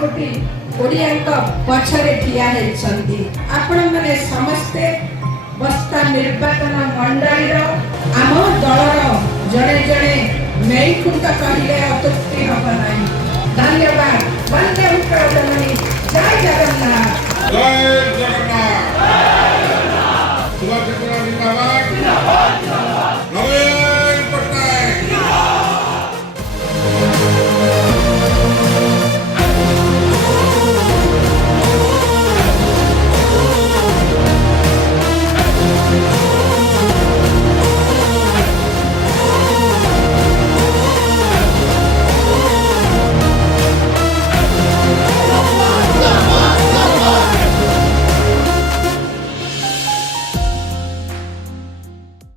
कोटी ओडिया पछरे ठिया होती। आपण मैंने समस्ते बस्ता निर्वाचन मंडली आम दलर जड़े जड़े मेईखुंट कहले अतुक्ति हम ना। धन्यवाद। वंदे उत्कल जननी। जय जगन्नाथ।